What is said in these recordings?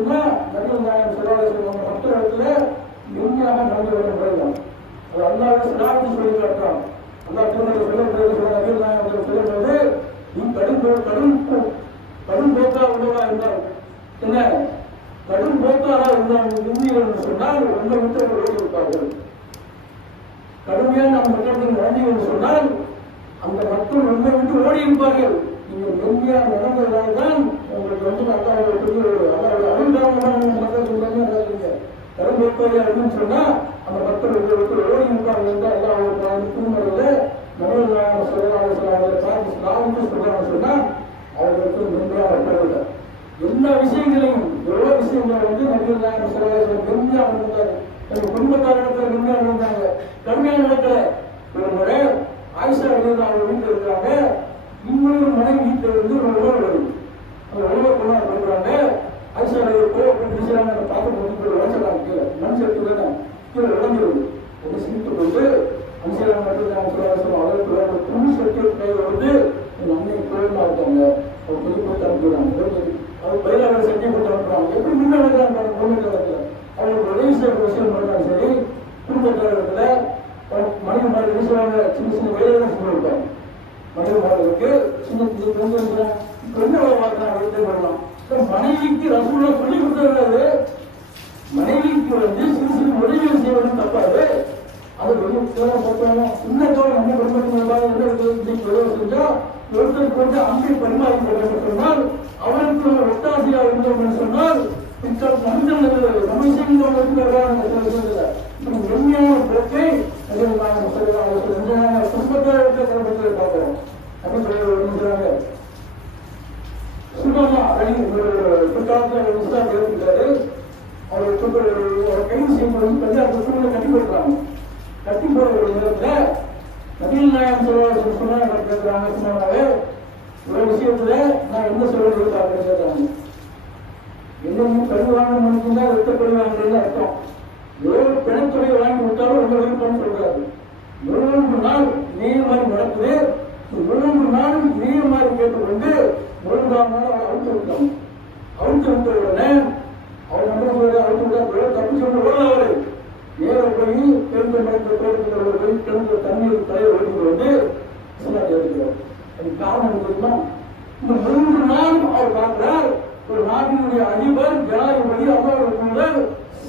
சொன்னா நபிகள் நாயகம் ஸல்லல்லாஹு அலைஹி வஸல்லம் மற்ற இடத்துல எளிமையாக நடந்து வர முறைதான். அது அல்லாஹ் சிராத்து சொல்லி காட்டுறான். அல்லாஹ் திருமணம் சொல்லப்படுறது நபிகள் நாயகம் சொல்லும்போது நீ கடும் போக்கா உள்ளவா இருந்தால் என்ன கடும் போக்காக இருந்தீர்கள் சொன்னால் உங்களை விட்டு ஓடி இருப்பார்கள். கடுமையாக நம்ம மக்களுக்கு நடந்தீர்கள் சொன்னால் அந்த மக்கள் உங்களை விட்டு ஓடி இருப்பார்கள். நீங்கள் எளிமையாக நடந்ததால் தான் உங்களுக்கு அல்லாவுடைய பெரிய அல்லாவுடைய அருள்தாரமான மக்கள் சொல்றாங்க. கடும் போக்காக அப்படின்னு சொன்னா அந்த மக்கள் உங்களை விட்டு ஓடி இருப்பார்கள் என்று அல்லாஹ் திருமறையில் நபிகள் நாயகம் ஸல்லல்லாஹு அலைஹி வஸல்லம் பார்த்து சொல்றாங்க சொன்னா அவர்களுக்கு மென்மையாக இருப்பதில்லை. எல்லா விஷயங்களையும் எவ்வளவு விஷயங்களை நபிகள் நாயகம் ஸல்லல்லாஹு அலைஹி வஸல்லம் மென்மையாக இருந்தாங்க. எங்க குடும்பக்காரர்கள் மென்மையாக இருந்தாங்க. கடுமையாக நடக்கல. ஒரு முறை ஆயிஷா அவங்க வீட்டில் இருக்கிறாங்க. இன்னொரு மனைவி வீட்டில் இருந்து ஒரு உணவு வருது. அந்த உணவை கொண்டாந்து கொடுக்குறாங்க. ஆயிஷா கோவப்பட்டு பார்த்து போட்டு உழைச்சிடலாம் கீழே மனுஷத்துக்கு தானே கீழே உடஞ்சிருது. ஒன்று சிரித்து கொண்டு அன்சிலாம் அதற்கு புது சக்தி கையில் வந்து எங்கள் அன்னை கோயிலாக இருக்காங்க. அவர் சொல்லி போட்டு அனுப்பிடுறாங்க. அவர் பயிலாளர் சக்தி போட்டு அனுப்புறாங்க. எப்படி முன்னாடி குடும்பத்தில் அவங்களுக்கு உதவி செய்ய விஷயம் பண்ணாலும் சரி குடும்பத்தில் மனித மாதிரி விஷயமாக சின்ன சின்ன வேலைகளை சொல்லியிருக்காங்க. மனித மாதத்துக்கு சின்ன பெண்ணை வரலாம். மனைவிக்கு ரசூலா சொல்லி கொடுத்தது மனைவிக்கு சிறு சிறு உதவிகள் செய்வதும் தப்பாது. அது இன்னத்தோடு நம்ம குடும்பத்தில் செஞ்சா ஒருத்தருக்கு வந்து அன்பை பரிமாறிக்க சொன்னால் அவருக்கு ஒத்தாசையாக இருந்தோம் சொன்னால் எளிமையான போக்கை குடும்பத்தை பார்க்கிறோம். அப்படின்னு சுகமா பிற்காலத்தில் இருக்கிறாரு. அவர் கைது செய்யப்படும் பஞ்சாயத்து சூழ்நிலை கட்டி கொடுக்குறாங்க. கட்டி போடுற நேரத்தில் நபிகள் நாயகம் ஸல்லல்லாஹு சொன்னாங்க சொன்னாவே ஒரு விஷயத்துல நான் என்ன சொல்றது கேட்கிறாங்க. என்னையும் கருவாங்க முடிச்சுன்னா வெட்டப்படுவாங்க அர்த்தம். எவ்வளவு பிணத்தொகை வாங்கி விட்டாலும் ரொம்ப விருப்பம்னு சொல்றாரு. 3 நாள் நீ மாதிரி நடக்குது. 3 நாள் நீ மாதிரி கேட்டுக்கொண்டு 3ஆம் நாள் அவரை அவுத்து விட்டோம். அவுத்து விட்ட உடனே அவர் நம்ம சொல்ற அவுத்து விட்டா தப்பு சொன்ன உடனே அவரு நேர போய் பெருந்த மரத்தை தோட்டத்தில் போய் கிணத்துல தண்ணீர் தலையை ஓடிட்டு வந்து எடுக்கிறார். அது காரணம் தெரியுமா? இந்த 3 நாள் அவர் பார்க்கிறார். ஒரு நாட்டினுடைய அதிபர் ஜனாதிபதி அமர்வுகள்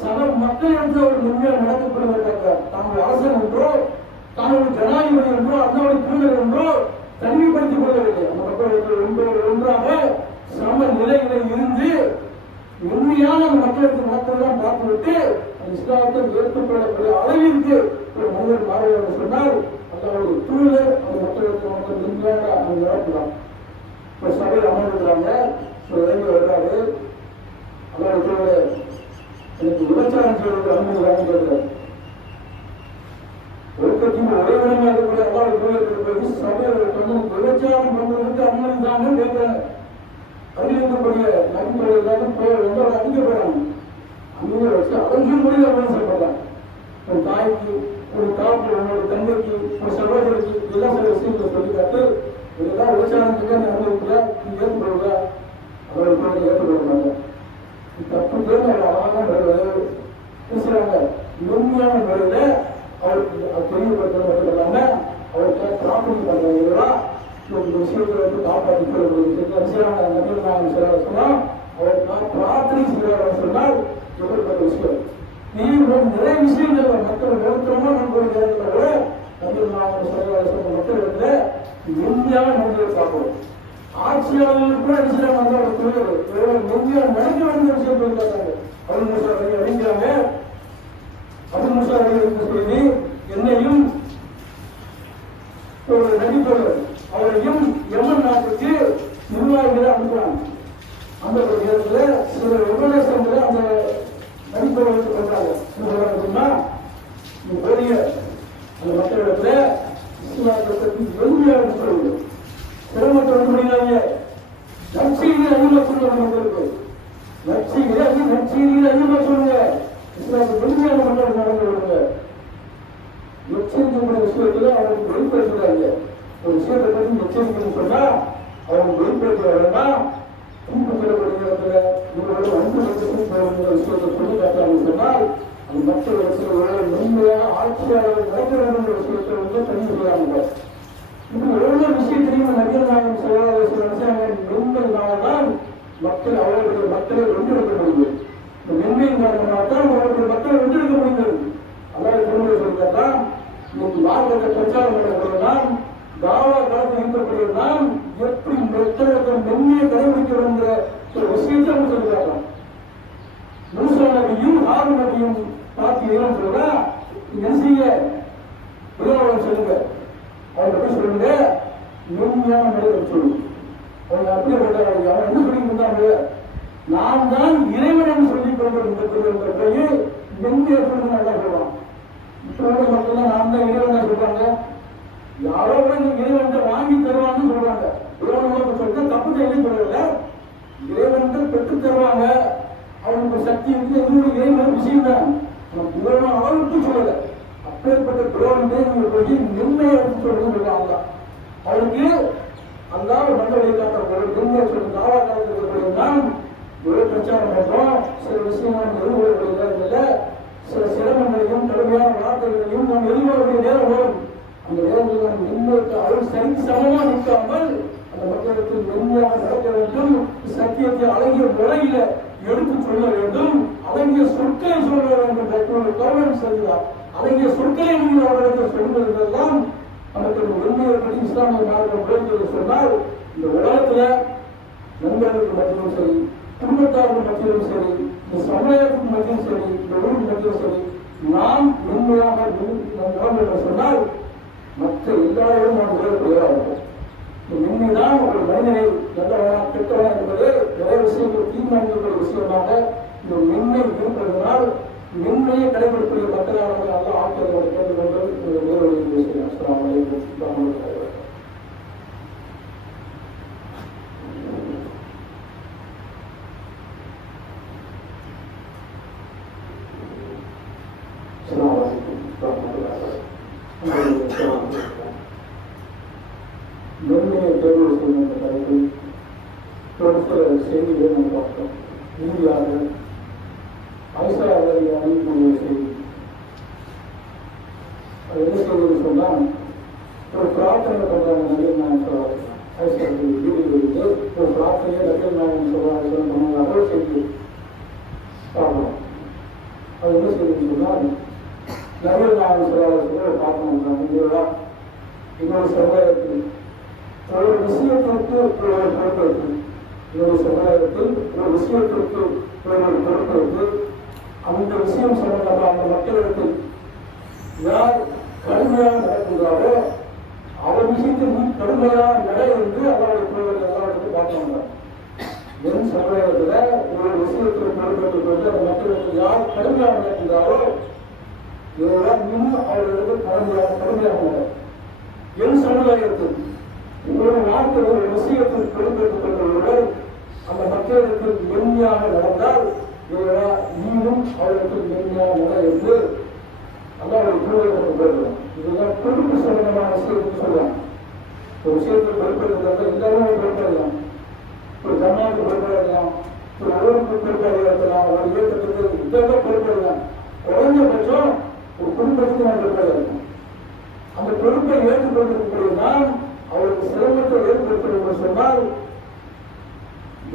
சக மக்கள் என்று அவர் முன்னால் நடத்தப்படுவதற்காக தாங்கள் அரசன் என்றோ தாங்கள் ஜனாதிபதி என்றோ அண்ணாவுடைய தூதர் என்றோ தனிமைப்படுத்திக் கொள்ளவில்லை. அந்த மக்களுக்கு ஒன்றாக சம நிலைகளில் இருந்து உண்மையான அந்த மக்களுக்கு மக்கள்தான் பார்த்துவிட்டு இஸ்லாத்தை ஏற்றுக்கொள்ளக்கூடிய அளவிற்கு ஒரு மனிதர் மாறுவது சொன்னால் அல்லாவுடைய தூதர் அந்த மக்களுக்கு உண்மையாக அந்த நடக்கலாம். இப்போ சபையில் அமர்ந்துக்கிறாங்க. இறங்கி வர்றாரு. அல்லாவுடைய எனக்கு விபச்சாரம் செய்வது அனுமதி வாங்கிக்கிறது ஒழுக்கத்தின் ஒரே விடமாக இருக்கக்கூடிய அல்லாவுடைய தூதருக்கு போய் சபையில் விபச்சாரம் பண்ணுவதற்கு அனுமதி தாங்க கேட்கிறேன். அதில் இருக்கக்கூடிய நபித்தோடு எந்த அதிகப்படுறாங்க. அங்கே வச்சு அவர்கள் மொழியில் அப்படின்னு சொல்லப்படுறாங்க. ஒரு தாய்க்கு ஒரு தாய்க்கு ஒரு தந்தைக்கு ஒரு சகோதரிக்கு இதெல்லாம் சில விஷயங்களை சொல்லி காட்டு இதெல்லாம் விவசாயத்துக்கு அனுமதிக்கல நீ ஏற்றுக்கொள்ளுங்க. அவர்கள் ஏற்றுக்கொள்றாங்க. தப்பு பேர் அழகான பேசுறாங்க. உண்மையான முறையில் அவருக்கு தெரியப்படுத்துறது மட்டும் இல்லாம அவருக்கு பிரார்த்தனை பண்றவங்களா இந்த விஷயத்துல வந்து காப்பாற்றி நபிகள் நாயகம் ஸல்லல்லாஹு சொன்னா அவருக்காக பிரார்த்தனை செய்வார் சொன்னால் எப்படிப்பட்ட விஷயம். நீ நிறைய விஷயங்கள் மக்கள் நிறுத்தமா நண்பர்கள் நபிகள் நாயகம் ஸல்லல்லாஹு மக்கள் வந்து எளிமையாக நண்பர்கள் பார்க்கணும். ஆட்சியாளர்கள் கூட எளிமையாக நடக்க வேண்டிய விஷயம் பார்த்தாங்க. அவங்க அறிஞராங்க சொல்லி என்னையும் ஒரு நடிப்பவர் அவரையும் யமன் நாட்டுக்கு நிர்வாகிகளை அனுப்புறாங்க. அந்த ஒரு நேரத்தில் சில உபதேசங்களை அந்த நடிப்பவர்களுக்கு பண்றாங்க. நீ பெரிய அந்த மக்களிடத்துல இஸ்லாத்தை பற்றி எளிமையாக சொல்லுங்க. சிரமத்தை வந்து முடியாங்க. நற்செய்தியை அதிகமாக சொல்லுங்க. மக்களுக்கு நற்செய்தியை அதிகமாக சொல்லுங்க. இஸ்லாத்தை எளிமையான மக்கள் நடந்து விடுங்க. எச்சரிக்கக்கூடிய விஷயத்துல அவருக்கு வெளிப்படுத்துறாங்க. ஒரு விஷயத்தை பற்றி எச்சரிக்கைன்னு சொன்னா அவங்க வெளிப்படுத்த வேண்டாம். பின்பற்றக்கூடிய இடத்துல இவரோட 5 லட்சம் விஷயத்தை சொல்லி காட்டாமல் சொன்னால் அது மற்ற இடத்துல மென்மையான ஆட்சியாளர்கள் நடக்க வேண்டும் என்ற விஷயத்தை வந்து பதிவு செய்யாமல் இன்னும் ஒவ்வொரு விஷயத்திலையும் நபிகள் நாயகம் செய்யாத மென்மையினால்தான் மக்கள் அவர்களுடைய மக்களை வென்றெடுக்க முடியும். இந்த மென்மையின் காரணமாகத்தான் அவர்களுடைய மக்களை வென்றெடுக்க முடிந்தது. அதாவது திருமணம் சொல்கிறார், இன்னைக்கு மார்க்கத்தை பிரச்சாரம் பண்ணப்படுவதால் தாவா காலத்தில் இருக்கப்படுவதால் எப்படி மெத்தனத்தை மென்மையை கடைபிடிக்க என்ற ஒரு விஷயத்தை அவங்க சொல்கிறாங்க. மூசா நபியும் ஹாரூன் நபியும் பார்த்தீங்கன்னு சொல்றா, என்ன செய்ய உதவம் சொல்லுங்க, அவங்க எப்படி சொல்லுங்க, மென்மையான முறையில் சொல்லுங்க. அவங்க அப்படியே போட்டாங்க. அவன் என்ன சொல்லி இருந்தாங்க, நான் தான் இறைவன் சொல்லிக் கொண்டிருந்த போய் மென்மையை சொல்லுங்க நல்லா சொல்லுவான். இப்போ மக்கள்லாம் நான் தான் இறைவன் சொல்றாங்க. யாரோ இறைவன் வாங்கி தருவான்னு சொல்றாங்க. இறைவன் சொல்லிட்டு தப்பு செய்ய சொல்லல, இறைவன் பெற்று தருவாங்க. அவனுக்கு சக்தி இருக்கு, எங்களுடைய இறைவன் விஷயம் தான். இறைவன் அவருக்கு சொல்லல. அப்பேற்பட்ட இறைவன் நீங்க போய் மென்மையை எடுத்து சொல்லுங்க. அவனுக்கு அல்லாஹ் மண்ட வழிகாட்ட மென்மையை சொல்லி தாவா காலத்தில் தான் ஒரு பிரச்சாரம் பண்றோம். சில விஷயமான எதிர்கொள்ளக்கூடிய சில சிரமங்களையும் கடுமையான வார்த்தைகளையும் நாம் எதிர்கொள்ளக்கூடிய நேரம் வரும். அந்த நேரத்தில் நாம் மென்மைக்கு அவர் சரி சமமா நிற்காமல் அந்த மக்களுக்கு மென்மையாக நடக்க வேண்டும். சத்தியத்தை அழகிய முறையில எடுத்து சொல்ல வேண்டும். அழகிய சொற்களை சொல்ல வேண்டும். கவனம் செல்கிறார். அழகிய சொற்களை நீங்கள் அவர்களுக்கு சொல்வதெல்லாம் நமக்கு மென்மையை பற்றி இஸ்லாமிய மார்க்கம் விளைந்தது சொன்னால், இந்த உலகத்துல நண்பர்களுக்கு மத்தியிலும் சரி, குடும்பத்தாருக்கு மத்தியிலும் சரி, இந்த சமுதாயத்துக்கு மத்தியும் சரி, இந்த ஊருக்கு மத்தியும் சரி, நாம் மென்மையாக என்று சொன்னால் மற்ற எல்லாரும் நாம் உலகத்துறையாக இருக்கும். மென்மைதான் ஒரு மனிதனை நல்லவனா கெட்டவனா என்பது நிறைய விஷயங்கள் தீர்மானிக்கக்கூடிய விஷயமாக இந்த மென்மை இருப்பதனால் மென்மையை கடைபிடிக்கூடிய மக்களாக நல்ல ஆட்களை கேட்டுக்கொண்டு நேரடி பேசுகிறேன். அஸ்ஸலாமு அலைக்கும். மென்மையை தேர்வு செய்கின்ற தலைப்பில் சில செய்திகளை நாம் பார்த்தோம். இறுதியாக ஐசா அவர்களை அணியக்கூடிய செய்தி. அது என்ன செய்வது சொன்னால், ஒரு பிரார்த்தனை பண்றாங்க நபிகள் நாயகம் சொல்றாங்க. ஐசா வீடுகளுக்கு ஒரு பிரார்த்தனையை நபிகள் நாயகம் சொல்றாங்க. அதே செய்தி பார்க்கணும். அது என்ன செய்யுதுன்னு சொன்னால், நபிகள் நாயகம் சொல்றாங்க ஒரு பிரார்த்தனை பண்றாங்க. இன்னொரு சமுதாயத்தில் ஒரு விஷயத்திற்கு ஒரு பொறுப்பு இருக்கு. இன்னொரு சமுதாயத்தில் ஒரு விஷயத்திற்கு ஒரு பொறுப்பு இருக்கு. அந்த விஷயம் சம்பந்தமாக அந்த மக்களிடத்தில் யார் கடுமையாக நடக்கின்றாரோ அவர் விஷயத்தில் நீ கடுமையாக நட என்று அல்லாவுடைய பிள்ளைகள் எல்லாருக்கும் பார்க்க என் சமுதாயத்தில் ஒரு விஷயத்தில் பொறுப்பேற்றுக் கொண்டு அந்த மக்களிடத்தில் யார் கடுமையாக நடக்கின்றாரோ இவரெல்லாம் இன்னும் அவர்களுக்கு கடுமையாக நட. என் சமுதாயத்தில் ஒரு நாட்டில் ஒரு விஷயத்தில் பொறுப்பேற்றுக் கொண்டவர்கள் அந்த மக்களிடத்தில் மென்மையாக நடந்தால் நீங்களும் அவர்களுக்கு மென்மையாக நட என்று அல்லாவுடைய பிள்ளைகளுக்கு போடுறோம். இதுதான் பொறுப்பு சம்பந்தமான விஷயத்துக்கு சொல்லலாம். ஒரு விஷயத்தில் பொறுப்பேற்கிறதா எல்லாரும் பொறுப்பெல்லாம், ஒரு ஜமாவுக்கு பொறுப்பெல்லாம், ஒரு ஊருக்கு பொறுப்பெல்லாம், ஒரு இயக்கத்துக்கு இதெல்லாம் பொறுப்பெல்லாம். குறைஞ்சபட்சம் ஒரு குடும்பத்துக்கு நான் பொறுப்பாக இருக்கும். அந்த பொறுப்பை ஏற்றுக்கொண்டிருக்கிறதுதான் அவருக்கு சிரமத்தை ஏற்படுத்தும் சொன்னால்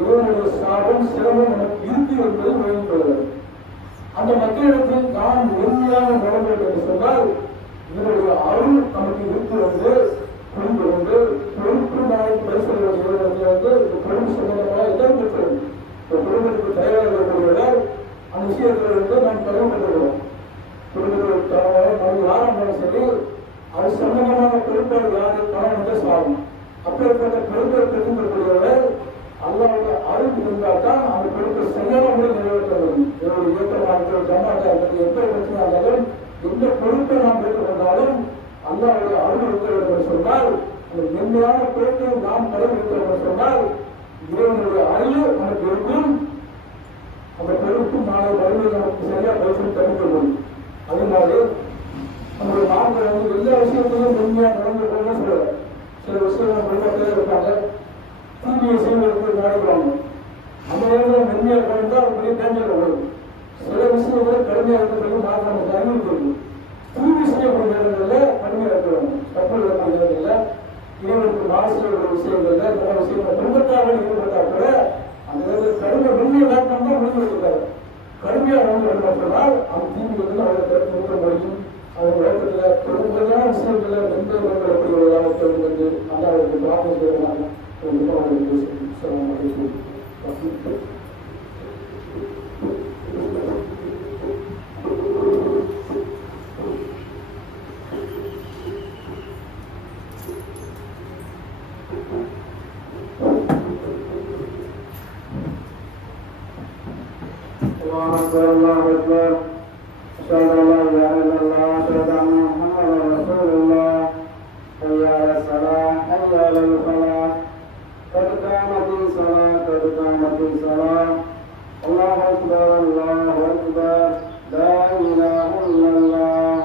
இவனுடைய சாபம் சிரமம் நமக்கு இருக்கு என்பது வழங்கப்படுகிறது. அந்த மக்களிடத்தில் நாம் உண்மையாக நடந்து என்று சொன்னால் இதனுடைய அருள் நமக்கு இருக்கிறது. புரிந்து கொண்டு பொறுப்பு நாளைக்கு பரிசோதனை பொறுப்பு சம்பந்தமாக இடம் பெற்றது. குடும்பத்துக்கு தயாராக இருக்கிறவர்கள் அந்த விஷயத்திலிருந்து நாம் கருவப்பட்டுள்ளோம். குடும்பத்தில் யாரும் சரி அது சம்பந்தமான பொறுப்பாளர் யாரு பணம் சாகும். அப்பேற்பட்ட பொறுப்பை பெற்றுக்கொள்ளக்கூடியவர்கள் அல்லாவுடைய அருள் இருந்தால் தான் அந்த பொறுப்பை சரியான முறையில் நிறைவேற்ற முடியும். என்னுடைய இயக்கமாக ஜமாத்தா என்பது எந்த பிரச்சனை இருந்தாலும் எந்த பொறுப்பை நாம் பெற்றுக்கொண்டாலும் அல்லாவுடைய அருள் இருக்கிறது என்று சொன்னால் அந்த மென்மையான பொறுப்பை நாம் கடைபிடிக்கிறோம் என்று சொன்னால் இறைவனுடைய அருள் நமக்கு இருக்கும். அந்த பொறுப்பு நாளை வறுமை நமக்கு சரியா பரிசு தடுக்க முடியும். அதனால நம்முடைய மாணவர்கள் வந்து எல்லா விஷயத்தையும் மென்மையாக நடந்து கொள்ளணும் சொல்லுவாங்க. சில விஷயங்கள் பொறுப்பாக இருப்பாங்க, தீமையை செய்வதற்கு நடக்கிறாங்க. அந்த நேரத்தில் மென்மையாக கலந்தால் அது பெரிய டேஞ்சர் வரும். சொன்னால் அந்த தீர்வுகள் அவர்களை நிறுத்த முடியும். அவங்க வழக்கத்தில் பெருமையான விஷயங்களை வென்றவர்களாக தெரிந்து அந்த அவருக்கு பிரார்த்தனை செய்வதாக அவர்களுக்கு الله أكبر أشهد أن لا إله إلا الله أشهد أن محمدا رسول الله حي على الصلاة حي على الفلاح قد قامت الصلاة قد قامت الصلاة الله أكبر الله أكبر لا إله إلا الله.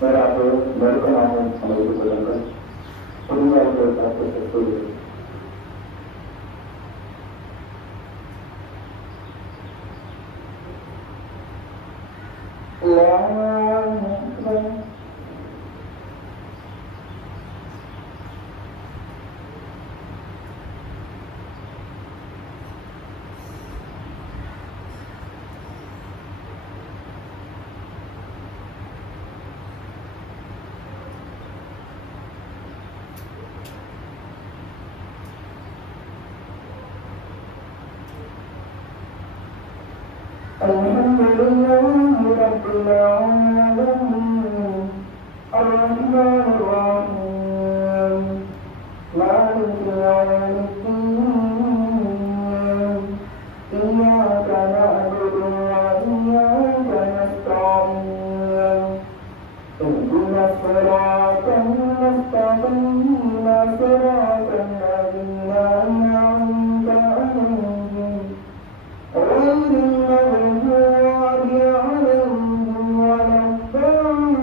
Saya berkenalan sama ibu berangkat, semua berkata sesuatu. الحمد لله رب العالمين الرحمن الرحيم مالك يوم الدين إياك نعبد وإياك نستعين اهدنا الصراط المستقيم صراط الذين أنعمت عليهم غير المغضوب عليهم ولا الضالين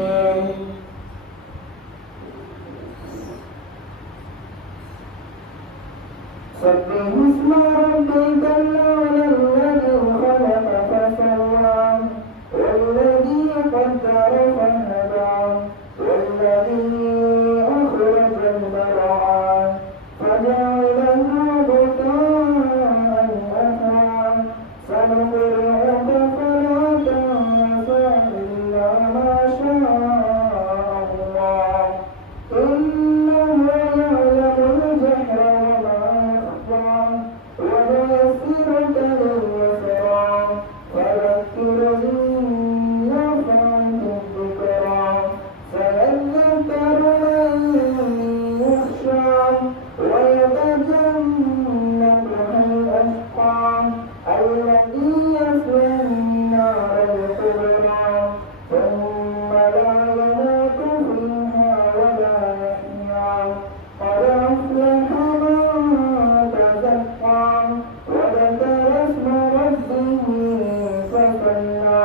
آمين. سبح اسم ربك الأعلى الذي خلق فسوى والذي قدر فهدى والذي أخرج المرعى فجعله غثاء أحوى سنقرئك فلا تنسى إلا ما شاء الله إنه يعلم الجهر وما يخفى ونيسرك لليسرى فذكر إن نفعت الذكرى سيذكر من يخشى ويتجنبها الأشقى الذي يصلى النار الكبرى ثم لا يموت فيها ولا يحيا قد أفلح من تزكى وذكر اسم ربه فصلى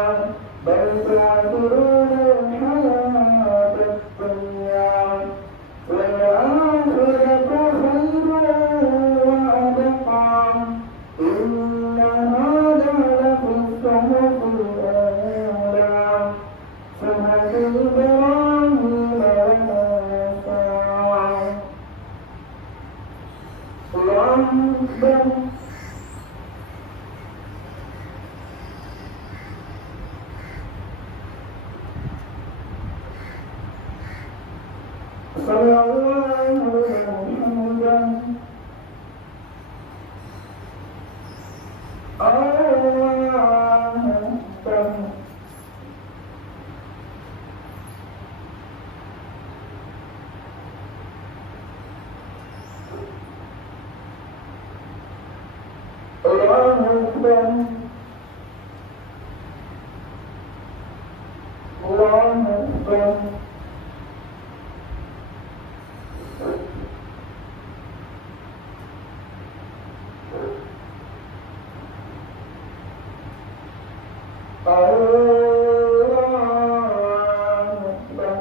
بل تؤثرون الحياة الدنيا والآخرة خير وأبقى إن هذا لفي الصحف الأولى صحف إبراهيم وموسى. الله أكبر. سمع الله لمن حمده. الله أكبر. الله أكبر. الله أكبر.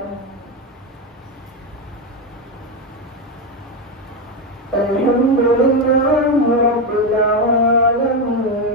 الحمد لله رب العالمين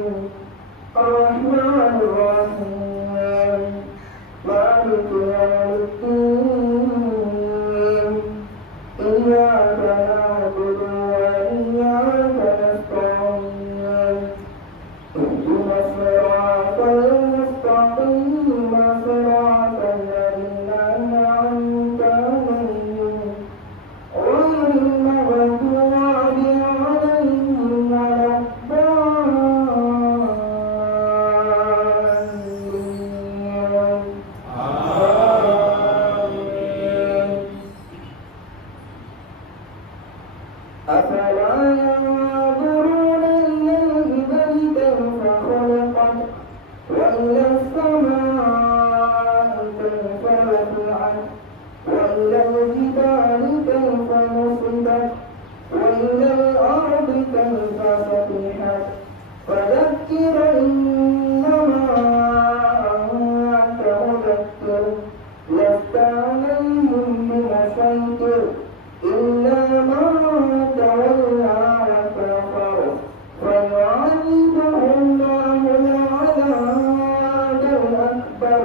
الله العذاب الأكبر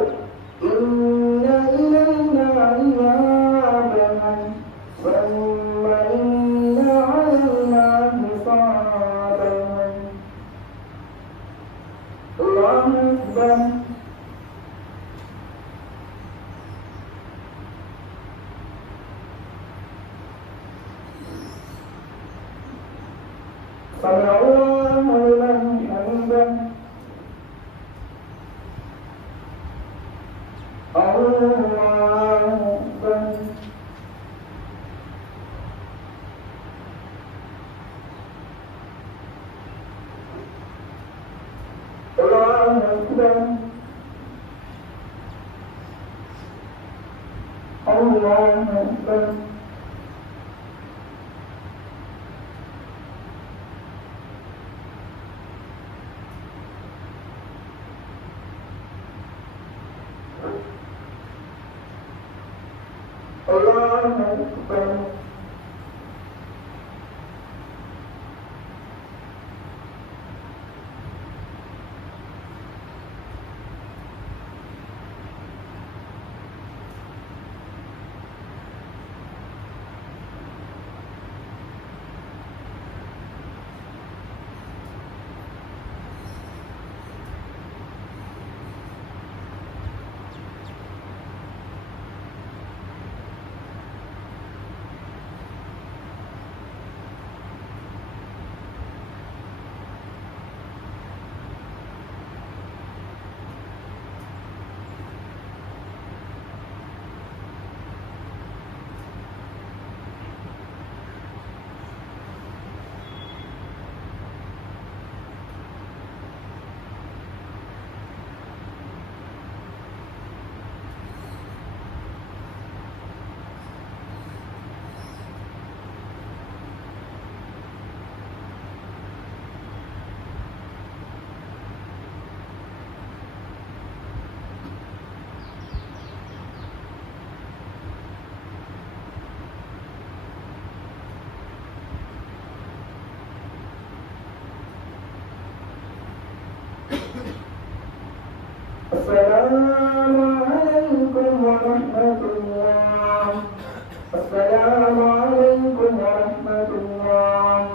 إن إلينا إيابهم ثم إن علينا حسابهم الله أكبر سمع الله لمن حمده الله أكبر الله أكبر الله أكبر الله أكبر السلام عليكم ورحمة الله السلام عليكم ورحمة الله